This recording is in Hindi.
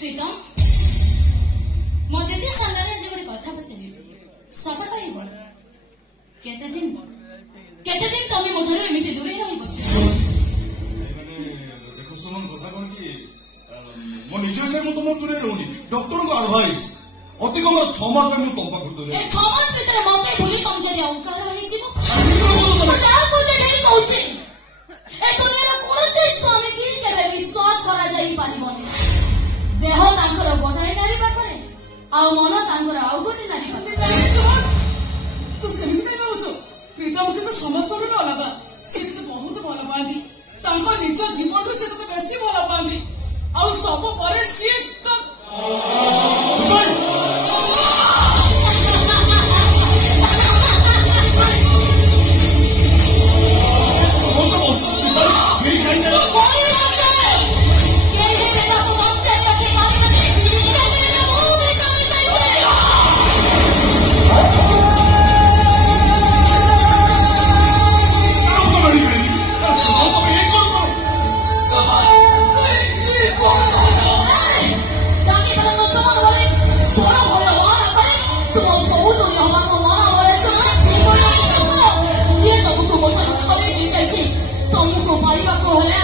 प्रीतम मते सामने जे गोटे कथा पचारि सत कहब केते दिन तमे मोठरो एमिति दूरे रहइब माने देखो सुमन कथा कोन कि मो निज से मो तुम दूरे रहउनी डॉक्टर को एडवाइस अति कम 6 मास में तुम पाखु दूरे ए 6 मास भीतर मते भूली तुम जदी अंकार रहि जीवो तो जा को दे नहीं कहउची ए दुनिया कोन से स्वामी की केबे विश्वास करा जाई पारिबनी देह तांकर गोटाई नारी पाखरे आ मन तांकर आउ गोटे नारी पाखरे तू सेमिति कहि बाउछो प्रीतम के तो समस्त रो अलगा से तो बहुत भल पानी तांको निज जीवन रो से तो बेसी भल पानी आ सब परे से तो तुमको पाइबा को होले